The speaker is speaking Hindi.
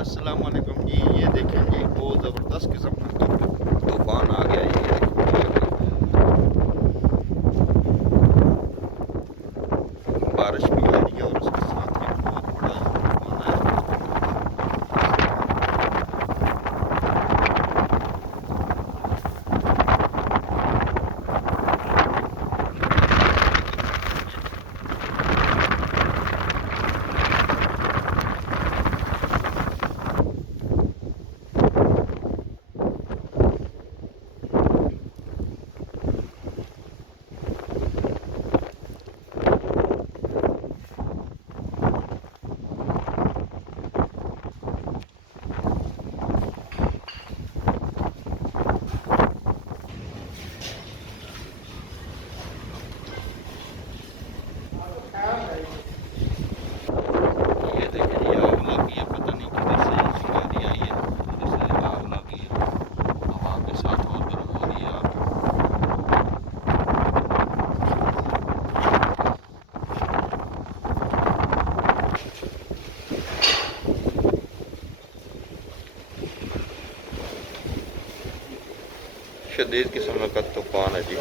अस्सलाम वालेकुम जी। ये देखें जी, बहुत ज़बरदस्त किस्म का तूफान आ गया। ये बारिश भी आ रही है और उसके साथ ही बहुत बड़ा तूफान आया। ये देखें जी, आग लगी है, पता नहीं किधर से चिंगारी आई है, उधर से आग लगी है। हवा के साथ और गर्म हो रही है आग। शदीद किस्म का तूफान है जी।